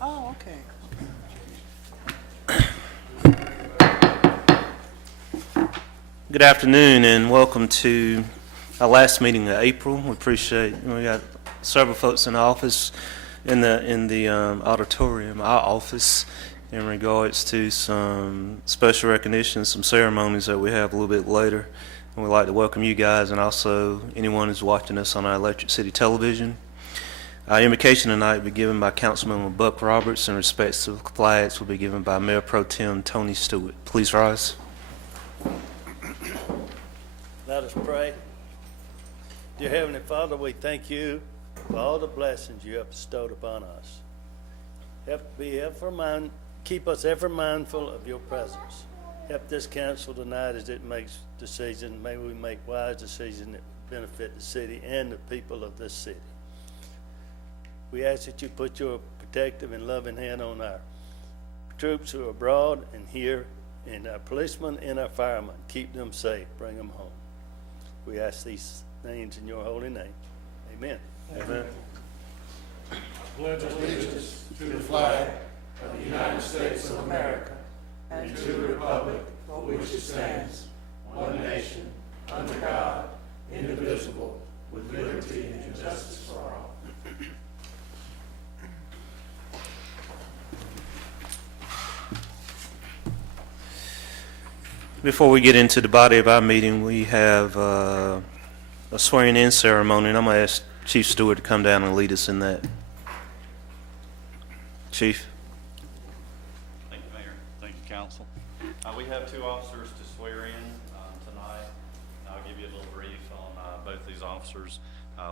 Oh, okay. Good afternoon and welcome to our last meeting of April. We appreciate, we got several folks in the office, in the auditorium, our office, in regards to some special recognition, some ceremonies that we have a little bit later. And we'd like to welcome you guys and also anyone who's watching us on our Electric City Television. Our invocation tonight will be given by Councilman Buck Roberts, and respects to the flags will be given by Mayor Pro Tem Tony Stewart. Please rise. Let us pray. Dear Heavenly Father, we thank you for all the blessings you have bestowed upon us. Keep us ever mindful of your presence. Help this council tonight as it makes decisions. May we make wise decisions that benefit the city and the people of this city. We ask that you put your protective and loving hand on our troops who are abroad and here, and our policemen and our firemen. Keep them safe. Bring them home. We ask these things in your holy name. Amen. Amen. Pledge allegiance to the flag of the United States of America and to the republic for which it stands, one nation, under God, indivisible, with liberty and justice for all. Before we get into the body of our meeting, we have a swearing-in ceremony, and I'm going to ask Chief Stewart to come down and lead us in that. Chief. Thank you, Mayor. Thank you, Council. We have two officers to swear in tonight. I'll give you a little brief on both these officers.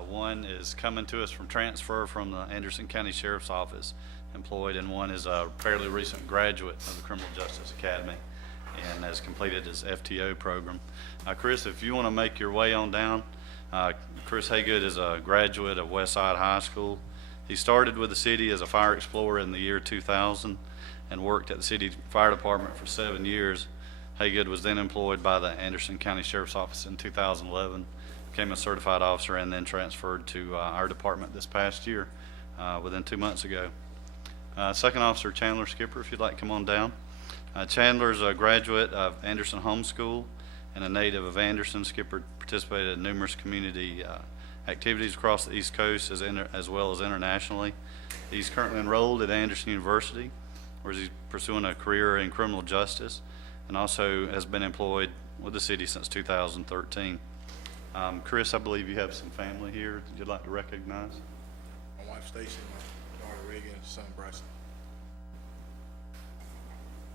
One is coming to us from transfer from the Anderson County Sheriff's Office, employed, and one is a fairly recent graduate of the Criminal Justice Academy and has completed his FTO program. Chris, if you want to make your way on down, Chris Hagood is a graduate of Westside High School. He started with the city as a fire explorer in the year 2000 and worked at the city fire department for 7 years. Hagood was then employed by the Anderson County Sheriff's Office in 2011, became a certified officer, and then transferred to our department this past year, within 2 months ago. Second officer, Chandler Skipper, if you'd like to come on down. Chandler is a graduate of Anderson Home School and a native of Anderson. Skipper participated in numerous community activities across the East Coast as well as internationally. He's currently enrolled at Anderson University, where he's pursuing a career in criminal justice, and also has been employed with the city since 2013. Chris, I believe you have some family here that you'd like to recognize. My wife Stacy, my daughter Reagan, and son Bryson.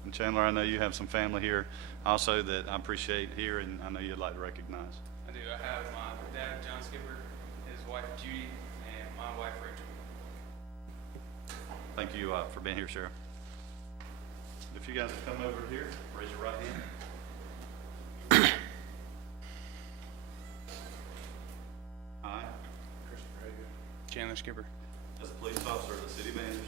And Chandler, I know you have some family here also that I appreciate here, and I know you'd like to recognize. I do. I have my dad, John Skipper, his wife, Judy, and my wife, Rachel. Thank you for being here, Sheriff. If you guys come over here, raise your right hand. I, Chandler Skipper. as a police officer of the city of Anderson,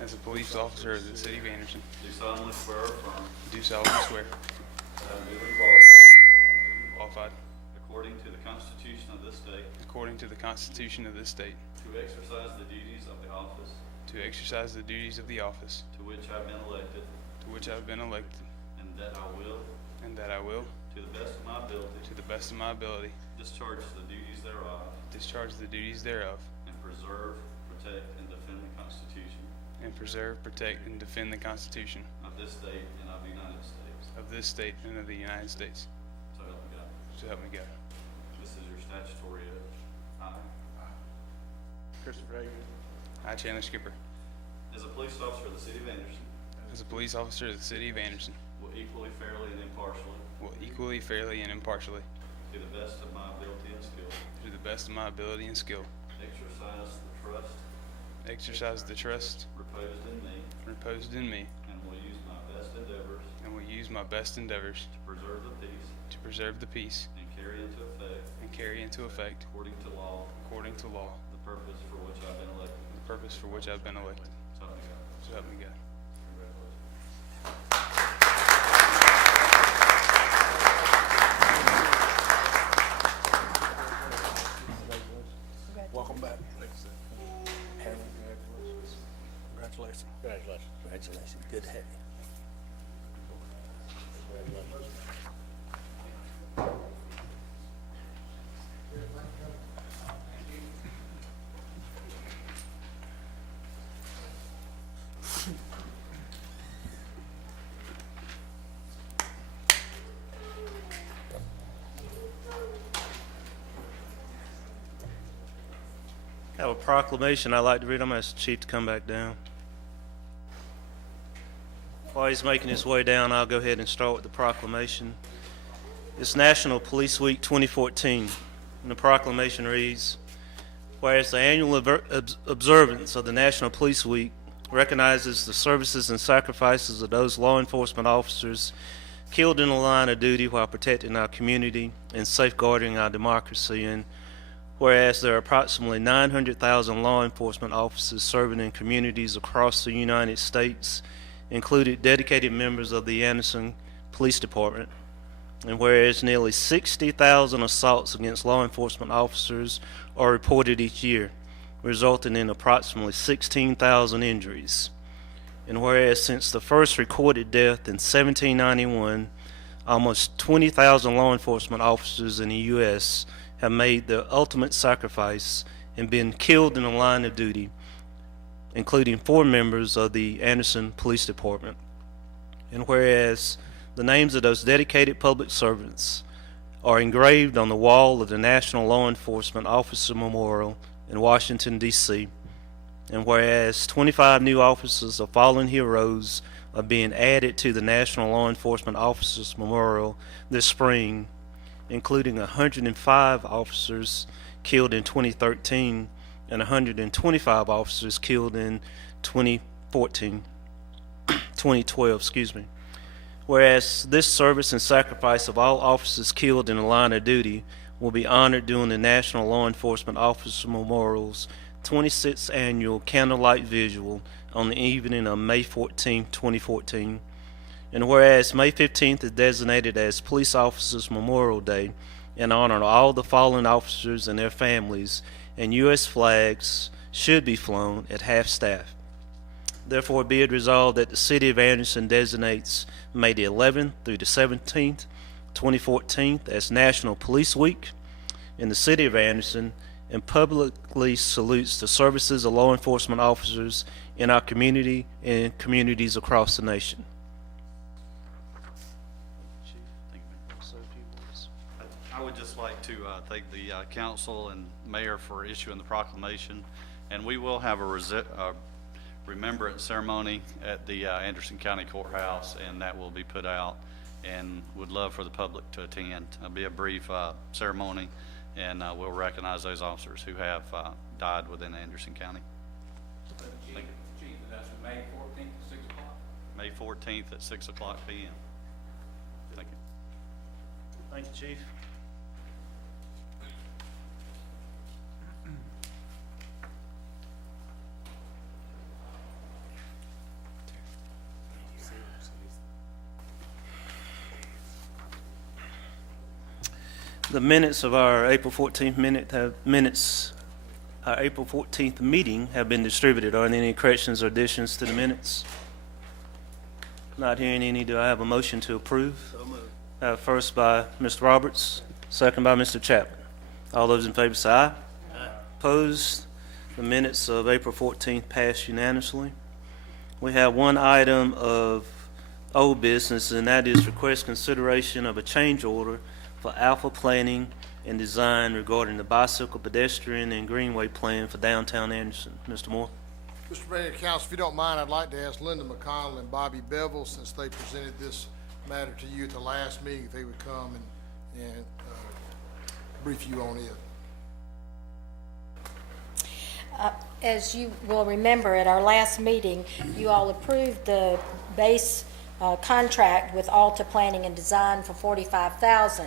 As a police officer of the city of Anderson, do solemnly swear or affirm do solemnly swear, that I am duly qualified, according to the Constitution of this state, according to the Constitution of this state, to exercise the duties of the office to exercise the duties of the office to which I have been elected, to which I have been elected, and that I will, and that I will, to the best of my ability, to the best of my ability, discharge the duties thereof, discharge the duties thereof, and preserve, protect, and defend the Constitution and preserve, protect, and defend the Constitution of this state and of the United States. of this state and of the United States. So help me God. So help me God. This is your statutory oath. I, Christopher Hagan. I, Chandler Skipper, as a police officer of the city of Anderson, as a police officer of the city of Anderson, will equally, fairly, and impartially, will equally, fairly, and impartially, to the best of my ability and skill, to the best of my ability and skill, exercise the trust reposed in me, and will use my best endeavors to preserve the peace and carry into effect, according to law, the purpose for which I've been elected. the purpose for which I've been elected. So help me God. So help me God. Welcome back. Congratulations. Congratulations. Congratulations. Congratulations. Good to have you. I have a proclamation I'd like to read. I'm going to ask the chief to come back down. While he's making his way down, I'll go ahead and start with the proclamation. It's National Police Week 2014, and the proclamation reads, whereas the annual observance of the National Police Week recognizes the services and sacrifices of those law enforcement officers killed in the line of duty while protecting our community and safeguarding our democracy, and whereas there are approximately 900,000 law enforcement officers serving in communities across the United States, including dedicated members of the Anderson Police Department, and whereas nearly 60,000 assaults against law enforcement officers are reported each year, resulting in approximately 16,000 injuries, and whereas since the first recorded death in 1791, almost 20,000 law enforcement officers in the U.S. have made the ultimate sacrifice and been killed in the line of duty, including 4 members of the Anderson Police Department. And whereas the names of those dedicated public servants are engraved on the wall of the National Law Enforcement Officer Memorial in Washington, D.C., and whereas 25 new officers of fallen heroes are being added to the National Law Enforcement Officers Memorial this spring, including 105 officers killed in 2013 and 125 officers killed in 2012, Whereas this service and sacrifice of all officers killed in the line of duty will be honored during the National Law Enforcement Officer Memorial's 26th annual candlelight visual on the evening of May 14, 2014. And whereas May 15th is designated as Police Officers Memorial Day in honor of all the fallen officers and their families, and U.S. flags should be flown at half-staff. Therefore, be it resolved that the City of Anderson designates May the 11th through the 17th, 2014 as National Police Week in the City of Anderson, and publicly salutes the services of law enforcement officers in our community and communities across the nation. I would just like to thank the council and mayor for issuing the proclamation, and we will have a remembrance ceremony at the Anderson County Courthouse, and that will be put out, and would love for the public to attend. It'll be a brief ceremony, and we'll recognize those officers who have died within Anderson County. Chief, that's May 14th at 6 o'clock? May 14th at 6 o'clock p.m. Thank you. Thank you, Chief. The minutes of our April 14th meeting have been distributed. Are there any corrections or additions to the minutes? Not hearing any. Do I have a motion to approve? So moved. First by Mr. Roberts, second by Mr. Chapman. All those in favor say aye. Aye. Opposed? The minutes of April 14th passed unanimously. We have one item of old business, and that is request consideration of a change order for Alta Planning and Design regarding the bicycle, pedestrian, and greenway plan for downtown Anderson. Mr. Moore. Mr. Mayor, Council, if you don't mind, I'd like to ask Linda McConnell and Bobby Bevel, since they presented this matter to you at the last meeting, if they would come and brief you on it. As you will remember, at our last meeting, you all approved the base contract with Alta Planning and Design for $45,000.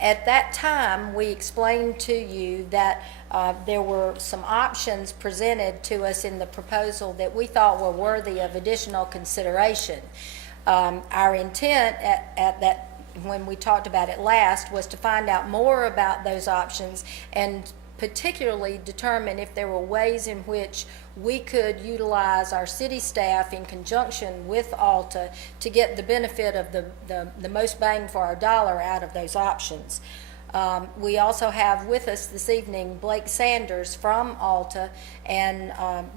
At that time, we explained to you that there were some options presented to us in the proposal that we thought were worthy of additional consideration. Our intent at that, when we talked about it last, was to find out more about those options and particularly determine if there were ways in which we could utilize our city staff in conjunction with Alta to get the benefit of the most bang for our dollar out of those options. We also have with us this evening Blake Sanders from Alta, and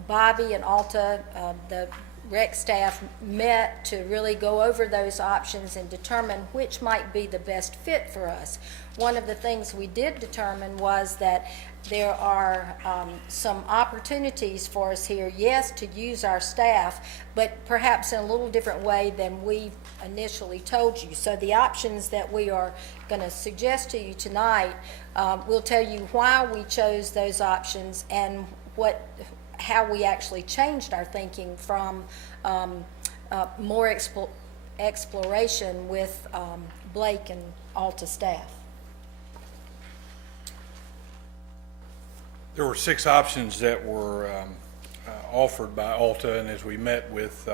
Bobby and Alta, the rec staff met to really go over those options and determine which might be the best fit for us. One of the things we did determine was that there are some opportunities for us here, yes, to use our staff, but perhaps in a little different way than we initially told you. So the options that we are going to suggest to you tonight, we'll tell you why we chose those options and how we actually changed our thinking from more exploration with Blake and Alta staff. There were 6 options that were offered by Alta, and as we met with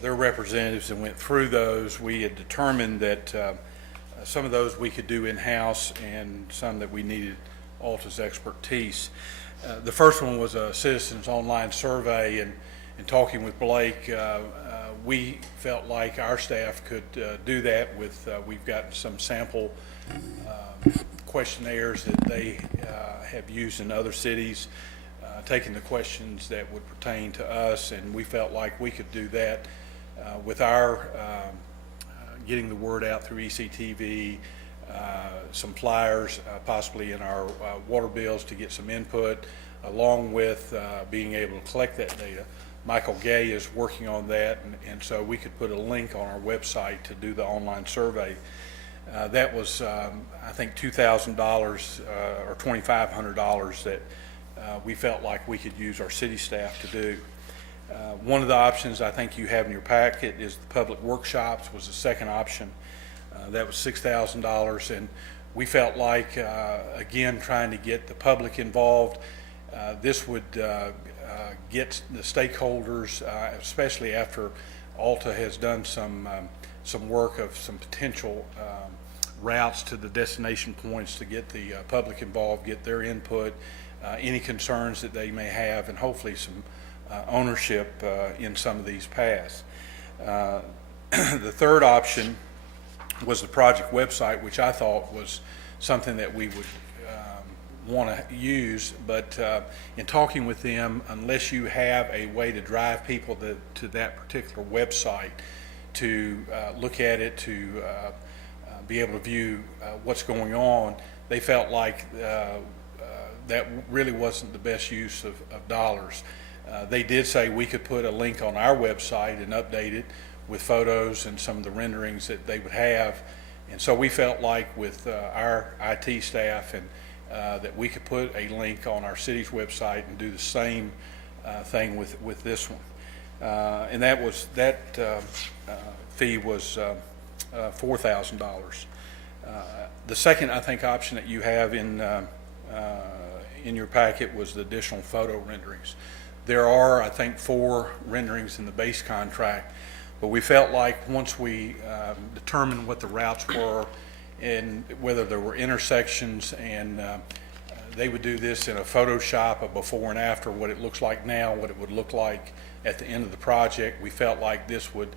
their representatives and went through those, we had determined that some of those we could do in-house and some that we needed Alta's expertise. The first one was a citizens online survey, and talking with Blake, we felt like our staff could do that with, we've got some sample questionnaires that they have used in other cities, taking the questions that would pertain to us, and we felt like we could do that with our getting the word out through ECTV, some flyers, possibly in our water bills to get some input, along with being able to collect that data. Michael Gay is working on that, and so we could put a link on our website to do the online survey. That was, I think, $2,000 or $2,500 that we felt like we could use our city staff to do. One of the options I think you have in your packet is the public workshops was the second option. That was $6,000, and we felt like, again, trying to get the public involved, this would get the stakeholders, especially after Alta has done some work of some potential routes to the destination points, to get the public involved, get their input, any concerns that they may have, and hopefully some ownership in some of these paths. The third option was the project website, which I thought was something that we would want to use, but in talking with them, unless you have a way to drive people to that particular website, to look at it, to be able to view what's going on, they felt like that really wasn't the best use of dollars. They did say we could put a link on our website and update it with photos and some of the renderings that they would have, and so we felt like with our IT staff and that we could put a link on our city's website and do the same thing with this one. And that fee was $4,000. The second, I think, option that you have in your packet was the additional photo renderings. There are, I think, 4 renderings in the base contract, but we felt like once we determined what the routes were and whether there were intersections, and they would do this in a Photoshop, a before and after, what it looks like now, what it would look like at the end of the project. We felt like this would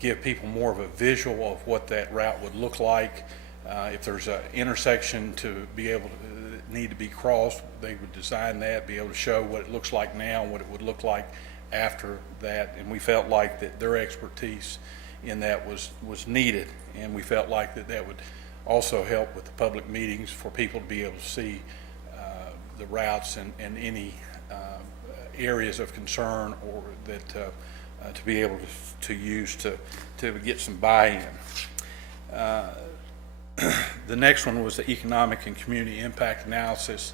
give people more of a visual of what that route would look like. If there's an intersection to be able to need to be crossed, they would design that, be able to show what it looks like now and what it would look like after that. And we felt like that their expertise in that was needed, and we felt like that would also help with the public meetings for people to be able to see the routes and any areas of concern, or that to be able to use to get some buy-in. The next one was the economic and community impact analysis.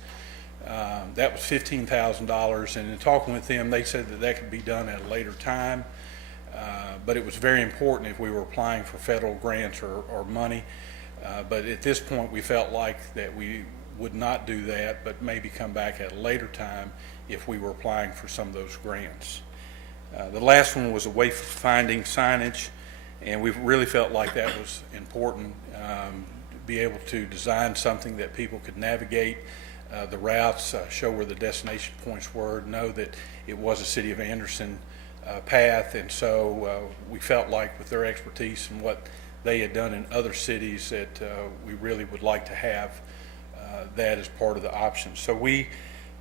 That was $15,000, and in talking with them, they said that could be done at a later time, but it was very important if we were applying for federal grants or money. But at this point, we felt like that we would not do that, but maybe come back at a later time if we were applying for some of those grants. The last one was a wayfinding signage, and we really felt like that was important, to be able to design something that people could navigate the routes, show where the destination points were, know that it was a City of Anderson path, and so we felt like with their expertise and what they had done in other cities that we really would like to have that as part of the options. So we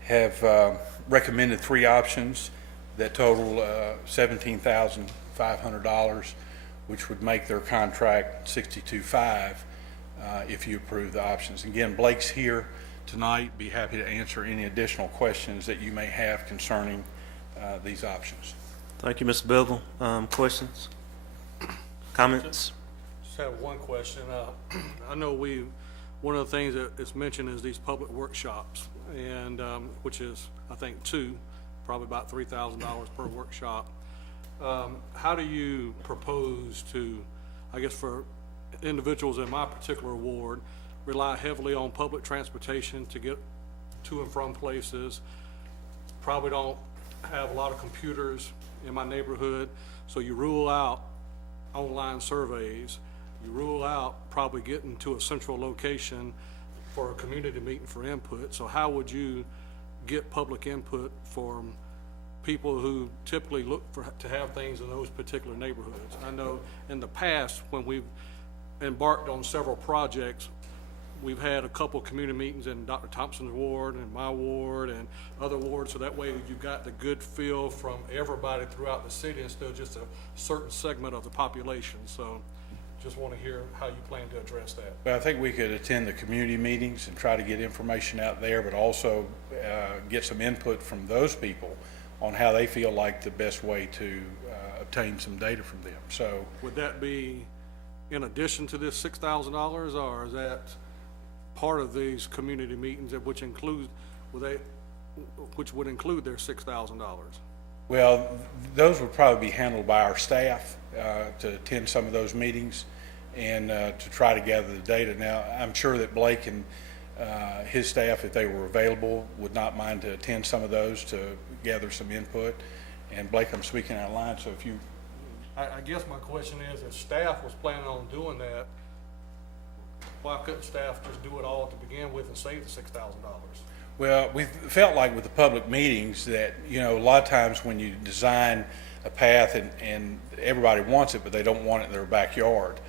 have recommended 3 options that total $17,500, which would make their contract $62,500 if you approve the options. Again, Blake's here tonight, be happy to answer any additional questions that you may have concerning these options. Thank you, Mr. Bevel. Questions? Comments? Just have one question. I know one of the things that is mentioned is these public workshops, and which is, I think, 2, probably about $3,000 per workshop. How do you propose to, I guess for individuals in my particular ward, rely heavily on public transportation to get to and from places, probably don't have a lot of computers in my neighborhood, so you rule out online surveys, you rule out probably getting to a central location for a community meeting for input. So how would you get public input from people who typically look to have things in those particular neighborhoods? I know in the past, when we've embarked on several projects, we've had a couple community meetings in Dr. Thompson's ward and my ward and other wards, so that way you got the good feel from everybody throughout the city instead of just a certain segment of the population. So just want to hear how you plan to address that. Well, I think we could attend the community meetings and try to get information out there, but also get some input from those people on how they feel like the best way to obtain some data from them. So would that be in addition to this $6,000, or is that part of these community meetings, which would include their $6,000? well, those would probably be handled by our staff to attend some of those meetings and to try to gather the data. Now, I'm sure that Blake and his staff, if they were available, would not mind to attend some of those to gather some input. And Blake, I'm speaking out loud, so if you... I guess my question is, if staff was planning on doing that, why couldn't staff just do it all to begin with and save the $6,000? Well, we felt like with the public meetings that, you know, a lot of times when you design a path and everybody wants it, but they don't want it in their backyard,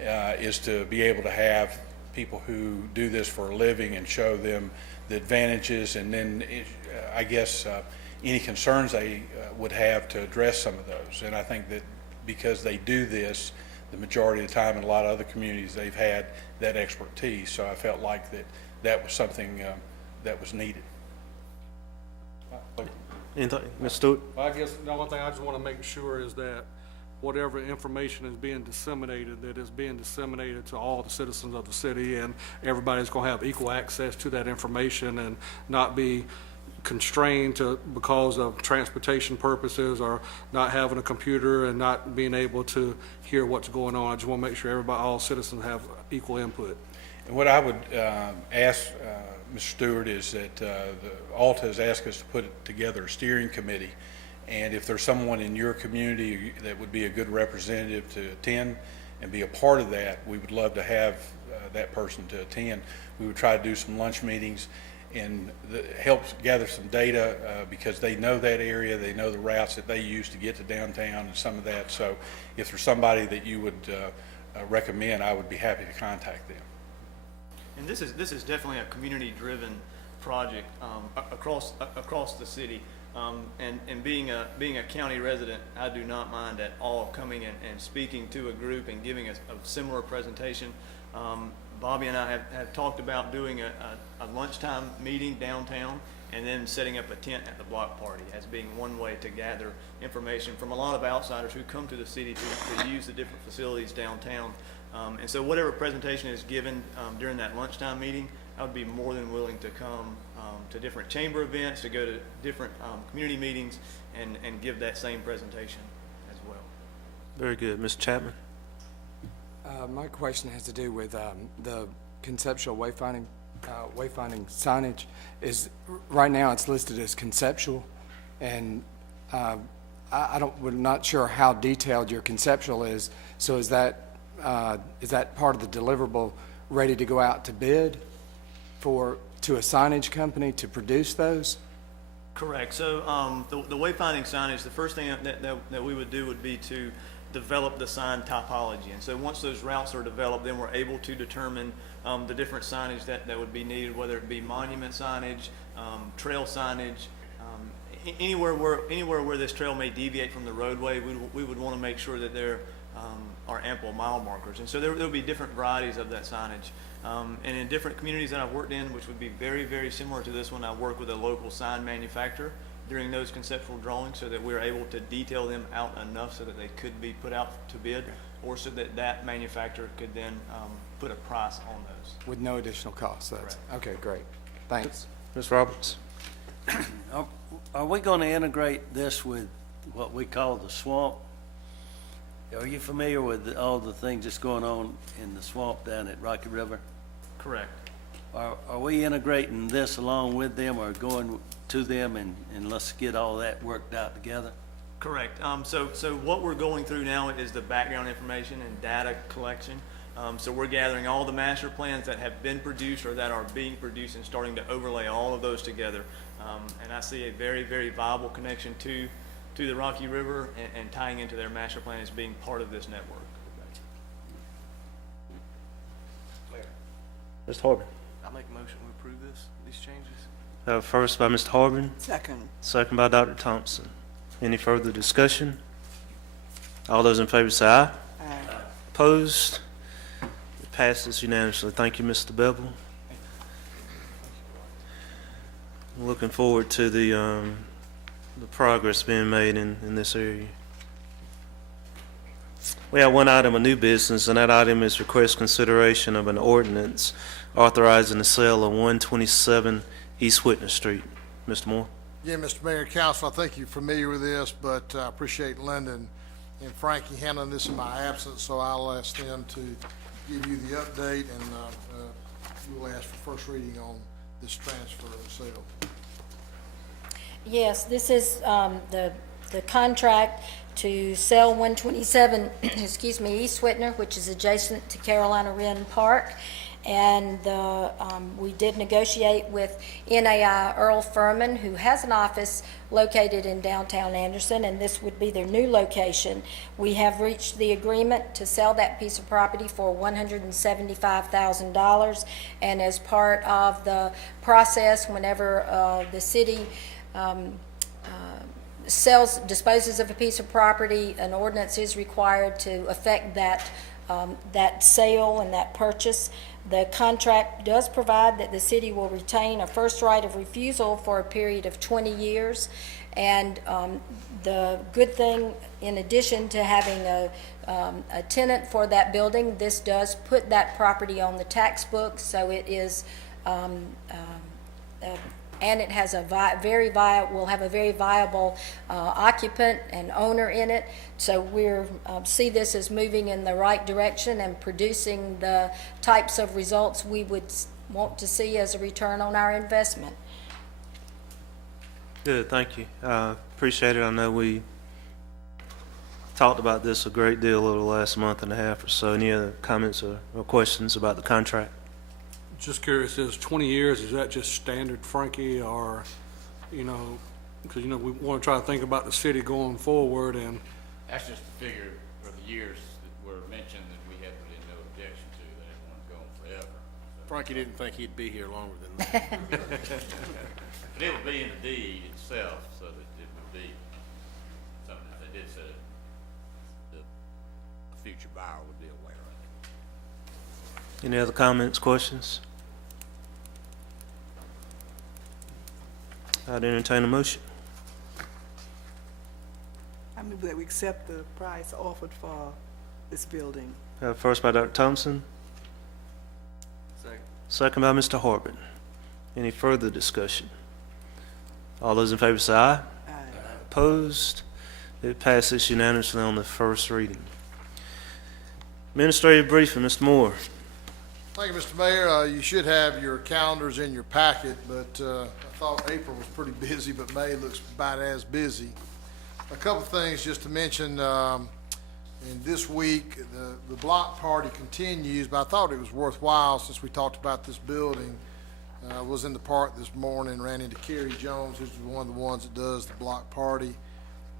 is to be able to have people who do this for a living and show them the advantages, and then I guess any concerns they would have to address some of those. And I think that because they do this the majority of the time in a lot of other communities, they've had that expertise. So I felt like that was something that was needed. Anything, Mr. Stewart? Well, I guess the only thing I just want to make sure is that whatever information is being disseminated, that is being disseminated to all the citizens of the city, and everybody's going to have equal access to that information and not be constrained to because of transportation purposes or not having a computer and not being able to hear what's going on. I just want to make sure everybody, all citizens, have equal input. And what I would ask Mr. Stewart is that the Alta has asked us to put together a steering committee, and if there's someone in your community that would be a good representative to attend and be a part of that, we would love to have that person to attend. We would try to do some lunch meetings and help gather some data because they know that area, they know the routes that they use to get to downtown and some of that. So if there's somebody that you would recommend, I would be happy to contact them. And this is definitely a community-driven project across the city. And being a county resident, I do not mind at all coming and speaking to a group and giving a similar presentation. Bobby and I have talked about doing a lunchtime meeting downtown and then setting up a tent at the block party as being one way to gather information from a lot of outsiders who come to the city to use the different facilities downtown. And so whatever presentation is given during that lunchtime meeting, I would be more than willing to come to different chamber events, to go to different community meetings and give that same presentation as well. Very good. Mr. Chapman? My question has to do with the conceptual wayfinding signage. Right now it's listed as conceptual, and we're not sure how detailed your conceptual is. So is that part of the deliverable ready to go out to bid to a signage company to produce those? Correct. So the wayfinding signage, the first thing that we would do would be to develop the sign topology. And so once those routes are developed, then we're able to determine the different signage that would be needed, whether it be monument signage, trail signage, anywhere where this trail may deviate from the roadway, we would want to make sure that there are ample mile markers. And so there'll be different varieties of that signage. And in different communities that I've worked in, which would be very, very similar to this one, I work with a local sign manufacturer during those conceptual drawings so that we're able to detail them out enough so that they could be put out to bid, or so that that manufacturer could then put a price on those. With no additional cost? That's, okay, great. Thanks. Ms. Roberts? Are we going to integrate this with what we call the swamp? Are you familiar with all the things that's going on in the swamp down at Rocky River? Correct. Are we integrating this along with them, or going to them and let's get all that worked out together? Correct. So what we're going through now is the background information and data collection. So we're gathering all the master plans that have been produced or that are being produced and starting to overlay all of those together. And I see a very, very viable connection to the Rocky River and tying into their master plan as being part of this network. Mr. Harbin? I make a motion to approve these changes. First by Mr. Harbin, Second. second by Dr. Thompson. Any further discussion? All those in favor say aye. Aye. Opposed? It passes unanimously. Thank you, Mr. Bevel. Looking forward to the progress being made in this area. We have one item of new business, and that item is request consideration of an ordinance authorizing the sale of 127 East Whitner Street. Mr. Moore? Yeah, Mr. Mayor and Council, I think you're familiar with this, but I appreciate Lyndon and Frankie handling this in my absence, so I'll ask them to give you the update, and we'll ask for first reading on this transfer and sale. Yes, this is the contract to sell 127, excuse me, East Whitner, which is adjacent to Carolina Wren Park. And we did negotiate with NAI Earl Furman, who has an office located in downtown Anderson, and this would be their new location. We have reached the agreement to sell that piece of property for $175,000. And as part of process, whenever the city disposes of a piece of property, an ordinance is required to affect that sale and that purchase. The contract does provide that the city will retain a first right of refusal for a period of 20 years. And the good thing, in addition to having a tenant for that building, this does put that property on the tax book, so it is, and it has will have a very viable occupant and owner in it. So we're see this as moving in the right direction and producing the types of results we would want to see as a return on our investment. Good, thank you. Appreciate it. I know we talked about this a great deal over the last month and a half or so. Any other comments or questions about the contract? Just curious, is 20 years, is that just standard, Frankie, or, because, we want to try to think about the city going forward, and That's just the figure for the years that were mentioned that we had put in no objection to, that it won't go on forever. Frankie didn't think he'd be here longer than that. But it would be in the deed itself, so that it would be something that they did say that the future buyer would be aware of. Any other comments, questions? I'd entertain a motion. I move that we accept the price offered for this building. First by Dr. Thompson, Second. second by Mr. Harbin. Any further discussion? All those in favor say aye. Aye. Opposed? It passes unanimously on the first reading. Administrative briefing, Mr. Moore. Thank you, Mr. Mayor. You should have your calendars in your packet, but I thought April was pretty busy, but May looks about as busy. A couple of things just to mention. In this week, the block party continues, but I thought it was worthwhile, since we talked about this building, I was in the park this morning, ran into Kerry Jones, who's one of the ones that does the block party.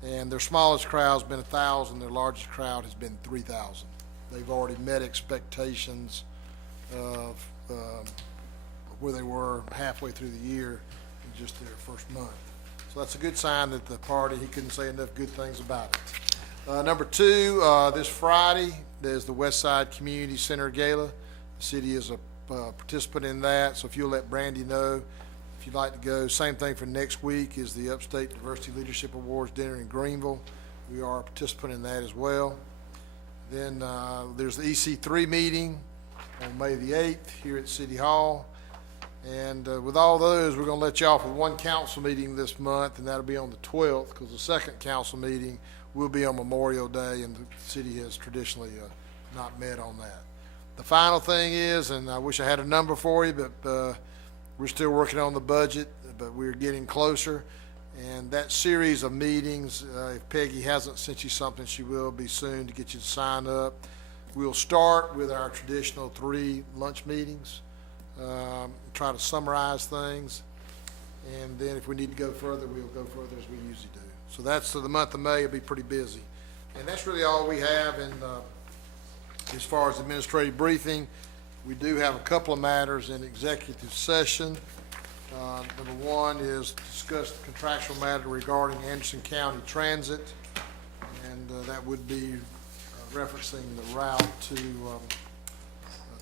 And their smallest crowd's been 1,000, their largest crowd has been 3,000. They've already met expectations of where they were halfway through the year in just their first month. So that's a good sign that the party, he couldn't say enough good things about it. Number two, this Friday, there's the West Side Community Center Gala. The city is a participant in that, so if you'll let Brandy know if you'd like to go. Same thing for next week is the Upstate Diversity Leadership Awards dinner in Greenville. We are a participant in that as well. Then there's the EC3 meeting on May the 8th here at City Hall. And with all those, we're going to let you off with one council meeting this month, and that'll be on the 12th, because the second council meeting will be on Memorial Day, and the city has traditionally not met on that. The final thing is, and I wish I had a number for you, but we're still working on the budget, but we're getting closer. And that series of meetings, if Peggy hasn't sent you something, she will be soon to get you to sign up. We'll start with our traditional 3 lunch meetings, try to summarize things, and then if we need to go further, we'll go further as we usually do. So that's the month of May. It'll be pretty busy. And that's really all we have in as far as administrative briefing. We do have a couple of matters in executive session. Number one is to discuss the contractual matter regarding Anderson County Transit, and that would be referencing the route to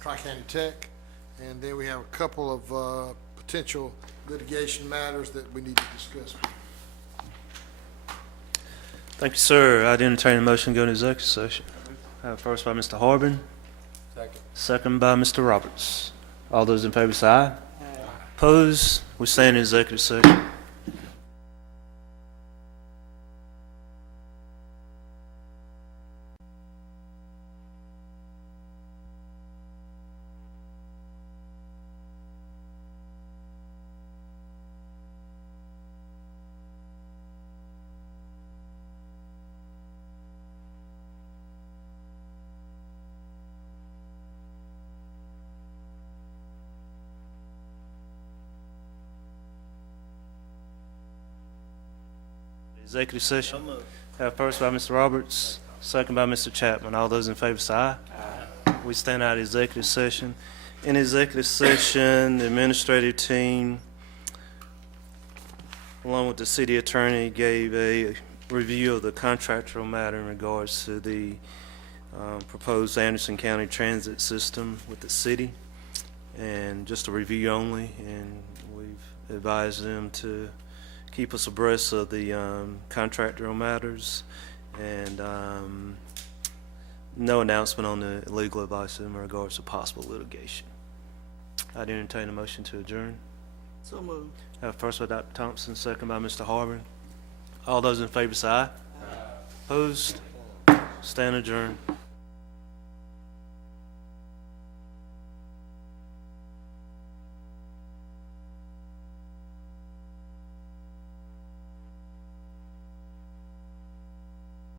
Tri-County Tech. And then we have a couple of potential litigation matters that we need to discuss. Thank you, sir. I'd entertain a motion to go into executive session. First by Mr. Harbin. Second by Mr. Roberts. All those in favor say aye. Opposed? We stand in executive session. Executive session. First by Mr. Roberts, second by Mr. Chapman. All those in favor say aye. We stand out of executive session. In executive session, the administrative team, along with the city attorney, gave a review of the contractual matter in regards to the proposed Anderson County transit system with the city, and just a review only, and we've advised them to keep us abreast of the contractual matters, and no announcement on the legal advice in regards to possible litigation. I'd entertain a motion to adjourn. So moved. First by Dr. Thompson, second by Mr. Harbin. All those in favor say aye. Opposed? Stand adjourned.